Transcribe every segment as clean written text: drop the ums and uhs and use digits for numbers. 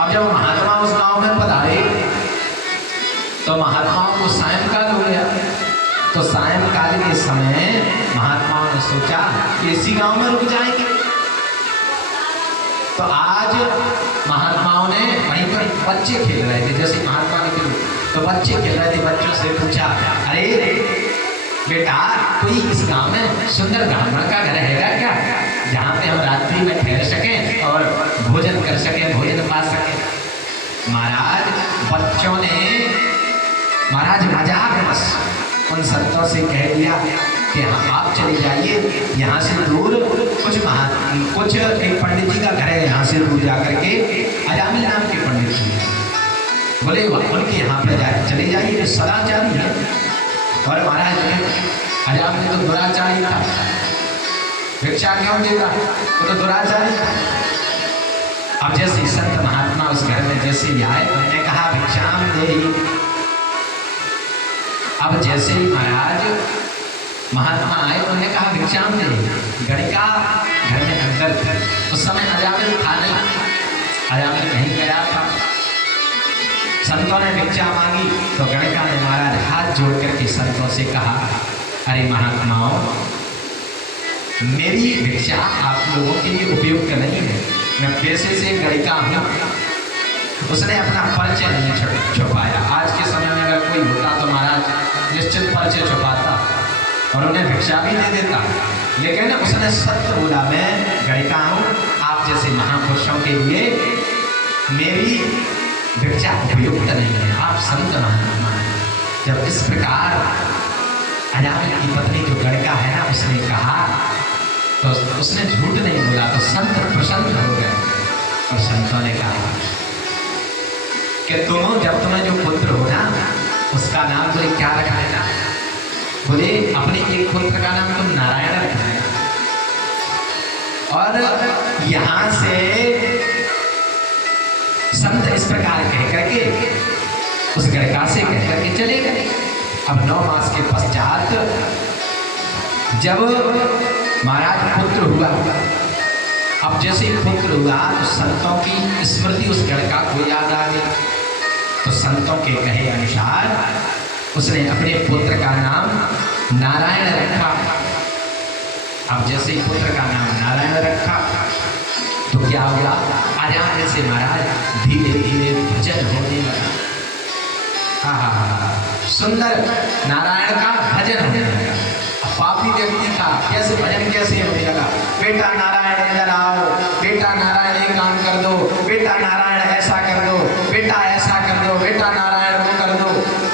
अब जब महात्मा उस गांव में पधारे तो महात्माओं को सायंकाल हो गया। तो सायंकाल के समय महात्माओं ने सोचा कि इसी गांव में रुक जाएंगे। तो आज महात्माओं ने वहीं पर बच्चे खेल रहे थे, जैसे महात्मा निकले तो बच्चे खेल रहे थे। बच्चों से पूछा, अरे बेटा कोई इस गांव में सुंदर ब्राह्मण का घर हैगा क्या, जहाँ पे हम रात्रि में ठहर सकें और भोजन कर सकें, भोजन पा सकें। महाराज बच्चों ने महाराज मजाक बस उन संतों से कह दिया कि हाँ आप चले जाइए, यहाँ से दूर कुछ एक पंडित जी का घर है, यहाँ से दूर जा करके अजामिल नाम के पंडित जी बोले उनके यहाँ पे चले जाइए, सदाचारी है। और महाराज अजामिल तो दुराचारी था, भिक्षा क्यों देगा, वो तो दुराचारी था। अब जैसे संत महात्मा उस घर में जैसे ही आए उन्होंने कहा भिक्षाम दे। अब जैसे ही महाराज महात्मा आए उन्होंने कहा भिक्षाम दे। गणिका घर में अंदर थे, उस समय अजामिल था नहीं, अजामिल कहीं गया था। संतों ने भिक्षा मांगी तो गणिका ने महाराज हाथ जोड़ करके संतों से कहा, अरे महात्माओं मेरी भिक्षा आप लोगों के लिए उपयुक्त नहीं है, मैं पैसे से गणिका हूँ। उसने अपना परिचय नहीं छुपाया। आज के समय में अगर कोई होता तो महाराज निश्चित परिचय छुपाता और उन्हें भिक्षा भी दे देता, लेकिन उसने सत्य बोला, मैं गणिका हूँ, आप जैसे महापुरुषों के लिए मेरी भिक्षा उपयुक्त नहीं है, आप संत महात्मा। जब इस प्रकार अजामिल की पत्नी जो गणिका है ना उसने कहा तो उसने झूठ नहीं बोला, तो संत प्रसन्न हो गए। और संतों ने कहा कि तुम जब तुम्हें जो पुत्र हो ना उसका नाम बोले क्या रखा है ना, बोले अपने एक पुत्र का नाम तुम नारायण रखा है। और यहाँ से संत इस प्रकार कह करके उस गणिका से कह करके चले गए। अब 9 मास के पश्चात जब महाराज पुत्र हुआ, अब जैसे ही पुत्र हुआ तो संतों की स्मृति उस गणिका को याद आ गई। तो संतों के कहे अनुसार उसने अपने पुत्र का नाम नारायण रखा। अब जैसे ही पुत्र का नाम नारायण रखा तो क्या हुआ, अजामिल से महाराज धीरे धीरे भजन होने लगा। सुंदर नारायण का भजन होने लगा। पापी व्यक्ति का कैसे भजन कैसे होने लगा, बेटा नारायण इधर आओ, बेटा नारायण ये काम कर दो, बेटा नारायण ऐसा कर दो, बेटा ऐसा कर दो, बेटा नारायण वो कर दो।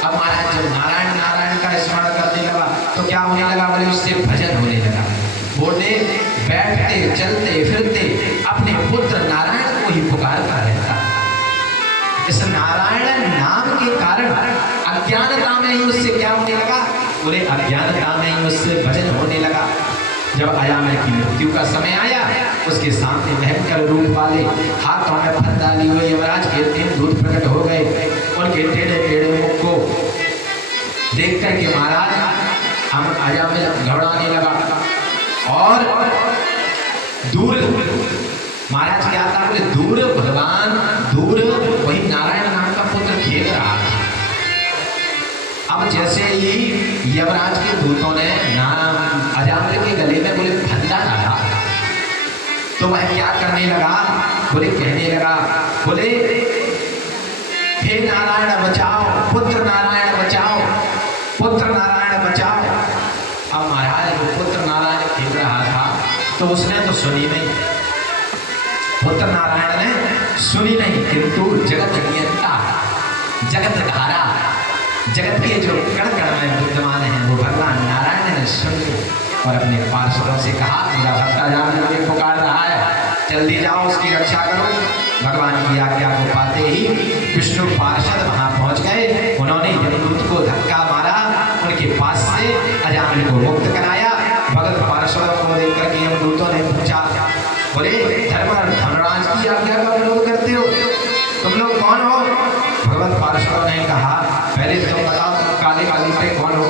अब महाराज जब नारायण नारायण का स्मरण करने लगा तो क्या होने लगा, बोले उससे भजन होने लगा। बोले बैठते चलते फिरते अपने पुत्र नारायण को ही पुकारता रहता। इस नारायण नाम के कारण अज्ञानता में ही उससे क्या होने लगा, पूरे अज्ञानता में ही उससे भजन होने लगा। जब अजामिल की मृत्यु का समय आया उसके सामने भयंकर रूप वाले हाथों में फंदा लिए हुए यमराज के 3 दूत प्रकट हो गए। उनके टेढ़े टेढ़े मुख को देख करके महाराज हम अजामिल घबराने लगा। और दूर महाराज क्या था, बोले दूर भगवान, दूर वही नारायण नाम का पुत्र खेल रहा था। अब जैसे ही यमराज के दूतों ने अजामिल के गले में बोले फंदा डाला तो वह क्या करने लगा, बोले कहने लगा, बोले हे नारायण बचाओ, पुत्र नारायण बचाओ, पुत्र नारायण बचाओ। अब महाराज जो पुत्र नारायण खेल रहा था तो उसने तो सुनी नहीं, पुत्र नारायण ने सुनी नहीं, किंतु जगत नियंता, जगत धारा, जगत के जो कण कण में विद्यमान है वो भगवान नारायण ने सुन ली और अपने पार्षदों से कहा, मेरा भक्त अजामिल मुझे पुकार रहा है, जल्दी जाओ उसकी रक्षा करो। भगवान की आज्ञा को पाते ही विष्णु पार्षद वहां पहुंच गए। उन्होंने यमदूत को धक्का मारा, उनके पास से अजामिल को मुक्त कराया। भगत पार्षदों को देख करके यमदूतों ने पूछा, बोले धर्मराज की आज्ञा का विरोध करते हो, तुम लोग कौन हो? भगवत पार्षदों ने कहा, पहले तुम बताओ तुम काले काली पे कौन हो?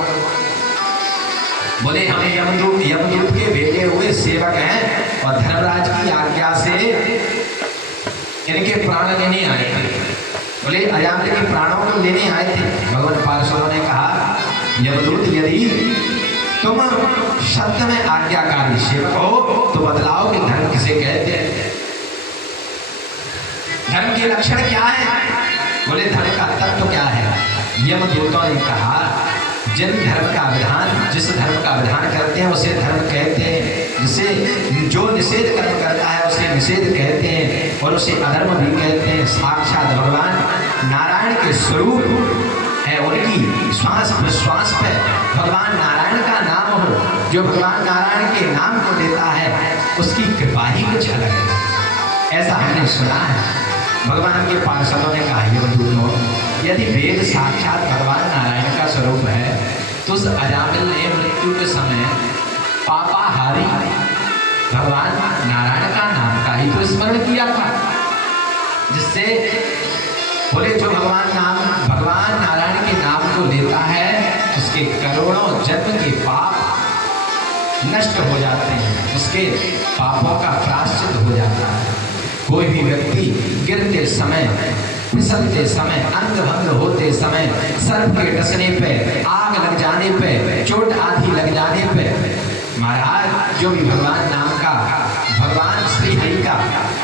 बोले हमें यमदूत के भेजे हुए सेवक हैं और धर्मराज की आज्ञा से इनके प्राण लेने आए थे। बोले अजामिल के प्राणों को लेने आए थे। भगवान पार्षदों ने कहा यमदूत यदि तुम शब्द में आज्ञाकारी सेवक हो तो बतलाओ कि धर्म किसे कहते हैं, धर्म के लक्षण क्या है। बोले धर्म का तत्व क्या है। यमदूतों ने कहा जिस धर्म का विधान करते हैं उसे धर्म कहते हैं, जिसे जो निषेध कर्म करता है उसे निषेध कहते हैं और उसे अधर्म भी कहते हैं। साक्षात भगवान नारायण के स्वरूप है, उनकी श्वास प्रश्वास पे भगवान नारायण का नाम हो। जो भगवान नारायण के नाम को लेता है उसकी कृपा ही कुछ अलग है, ऐसा हमने सुना है। भगवान के पार्षदों ने कहा यमदूतों यदि वेद साक्षात भगवान नारायण का स्वरूप है तो उस अजामिल ने मृत्यु के समय पापाहारी भगवान नारायण का नाम का ही तो स्मरण किया था, जिससे बोले जो भगवान नारायण के नाम को लेता है उसके करोड़ों जन्म के पाप नष्ट हो जाते हैं, उसके पापों का प्रायश्चित हो जाता है। कोई भी व्यक्ति गिरते समय, फिसलते समय, अंग भंग होते समय, सर्प के डसने पे, आग लग जाने पे, चोट आदि लग जाने पे महाराज जो भी भगवान श्री हरि का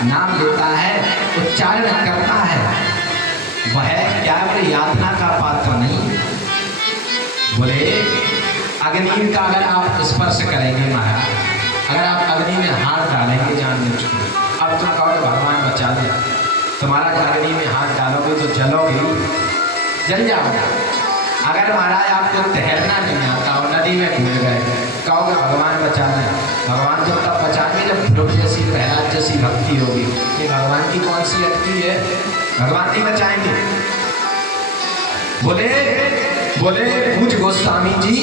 नाम लेता है, उच्चारण करता है, वह क्या बोले यातना का पात्र नहीं। बोले अग्नि का अगर आप स्पर्श करेंगे महाराज, अगर आप अग्नि में हाथ डालेंगे जान मुझको, अब तुम कहोगे भगवान बचा लिया, तुम्हारा अग्नि में हाथ डालोगे तो जलोगे, जल जाओगे। अगर महाराज आपको तैरना नहीं आता और नदी में घूम गए, कहोगे भगवान बचा लिया, भगवान तो तब बचाएंगे जब ध्रुव जैसी प्रहलाद जैसी भक्ति होगी। ये भगवान की कौन सी अटकी है, भगवान नहीं बचाएंगे। बोले पूज गोस्वामी जी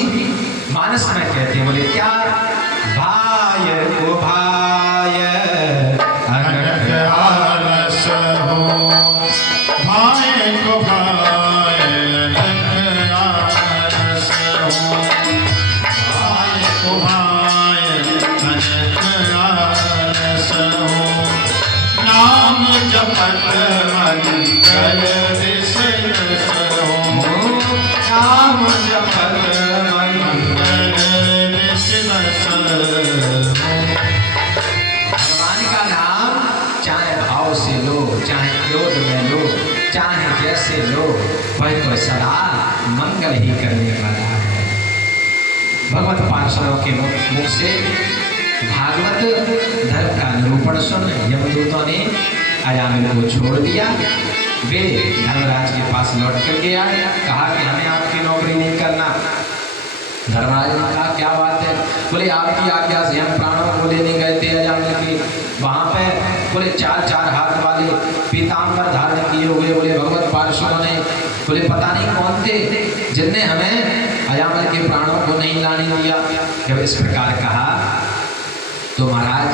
मानस में कहते हैं, बोले क्या भाय को भाय अनक आलस हो, भाय को भाय अनक आलस हो, भाय को भाय अनक आलस हो, नाम जपत मन कर विसरस हो, नाम जपत मन कर विसरस हो। भगवान का नाम चाहे भाव से लो, चाहे क्रोध में लो, चाहे जैसे लो, वह तो सदा मंगल ही करने वाला है। भगवत पार्षदों के मुख से भागवत धर्म का निरूपण सुन यमदूतों ने अजामिल को छोड़ दिया। वे धर्मराज के पास लौट कर गया, कहा कि हमें आपकी नौकरी नहीं करना। धर्मराज ने कहा क्या बात है। बोले आपकी आज्ञा से हम प्राणों को लेने गए थे अजामिल के, वहाँ पे बोले चार हाथ वाले पीताम्बर धारण किए हुए बोले भगवत पार्षदों ने, बोले पता नहीं कौन थे जिनने हमें अजामिल के प्राणों को नहीं लाने दिया। जब इस प्रकार कहा तो महाराज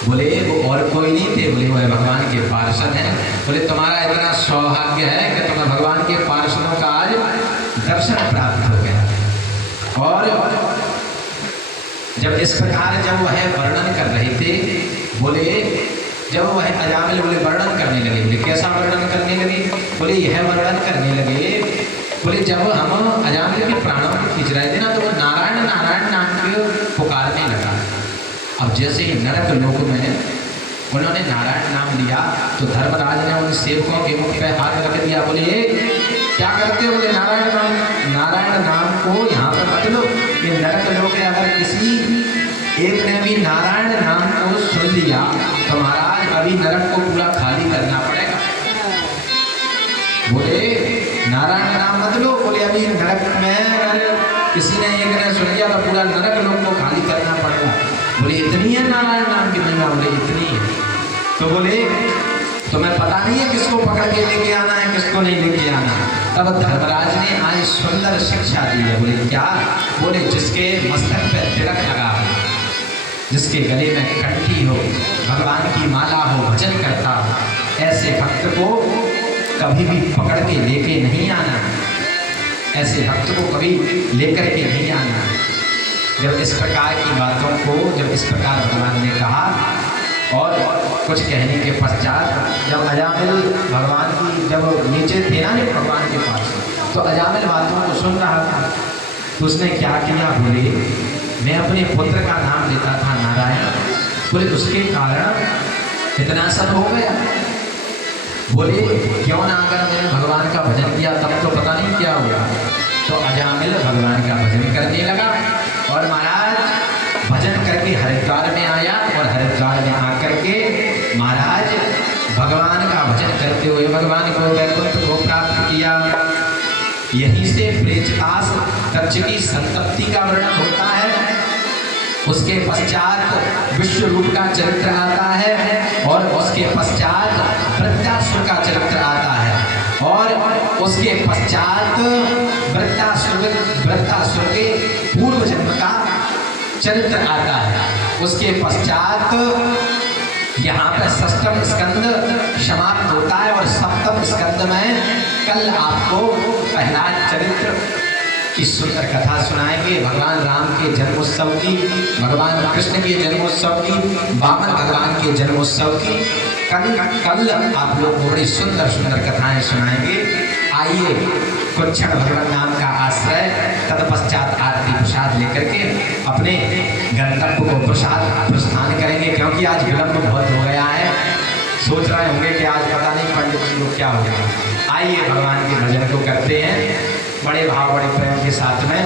बोले वो और कोई नहीं थे, बोले वह भगवान के पार्षद हैं। बोले तुम्हारा इतना सौभाग्य है कि तुम्हें भगवान के पार्षदों का आज दर्शन प्राप्त हो गया। और जब इस प्रकार जब वह वर्णन कर रहे थे, बोले जब वह अजामिल बोले वर्णन करने लगे, बोले कैसा वर्णन करने लगे। बोले यह वर्णन करने लगे, बोले जब हम अजामिल के प्राणों को खींच रहे थे ना, तो वो नारायण नारायण नाम के पुकारने लगा। अब जैसे ही नरक लोक में उन्होंने नारायण नाम लिया तो धर्मराज ने उन सेवकों के मुख पे हाथ रख दिया। बोले क्या करते हो। बोले नारायण नाम को यहाँ पर मत लो, ये नरक लोक है। अगर किसी एक ने भी नारायण नाम को सुन लिया तो महाराज अभी नरक को पूरा खाली करना पड़ेगा। बोले नारायण नाम मत लो, बोले अभी नरक में अगर किसी ने एक ने सुन लिया तो पूरा नरक लोक को खाली करना पड़ेगा। बोले इतनी है नारायण नाम की महिमा। बोले इतनी है। तो बोले तुम्हें पता नहीं है किसको पकड़ के लेके आना है, किसको नहीं लेके आना। तब धर्मराज ने आज सुंदर शिक्षा दी है। बोले क्या। बोले जिसके मस्तक पे तिलक लगा हो, जिसके गले में कंठी हो, भगवान की माला हो, भजन करता हो, ऐसे भक्त को कभी भी पकड़ के लेके नहीं आना, ऐसे भक्त को कभी लेकर के नहीं आना। जब इस प्रकार की बातों को जब इस प्रकार भगवान ने कहा और कुछ कहने के पश्चात जब अजामिल भगवान की जब नीचे थे ना जब भगवान के पास, तो अजामिल बातों को सुन रहा था। तो उसने क्या किया, बोले मैं अपने पुत्र का नाम लेता था नारायण, बोले उसके कारण इतना सब हो गया। बोले क्यों ना अगर मैंने भगवान का भजन किया तब तो पता नहीं क्या हुआ। तो अजामिल भगवान का भजन करने लगा और महाराज भजन करके हरिद्वार में आया और हरिद्वार में आकर के महाराज भगवान का भजन करते हुए भगवान को वैकुंठ को प्राप्त किया। यहीं से प्रेचतास दक्ष की संतप्ति का वर्णन होता है। उसके पश्चात विश्व रूप का चरित्र आता है और उसके पश्चात वृत्तासुर का चरित्र आता है और उसके पश्चात वृत्तासुर के पूर्व जन्म का चरित्र आता है। उसके पश्चात यहाँ पर षष्ठम स्कंद समाप्त होता है और सप्तम स्कंद में कल आपको पहला चरित्र की सुंदर कथा सुनाएंगे। भगवान राम के जन्मोत्सव की, भगवान कृष्ण के जन्मोत्सव की, वामन भगवान के जन्मोत्सव की कल आप लोग को बड़ी सुंदर सुंदर कथाएं सुनाएंगे। आइए कुछ क्षण भगवान नाम का आश्रय, तत्पश्चात आरती प्रसाद लेकर के अपने गंतव्य को प्रस्थान करेंगे, क्योंकि आज विलंब बहुत हो गया है। सोच रहे होंगे कि आज पता नहीं पंडित जी को क्या हो गया। आइए भगवान के भजन को करते हैं बड़े भाव बड़े प्रेम के साथ में।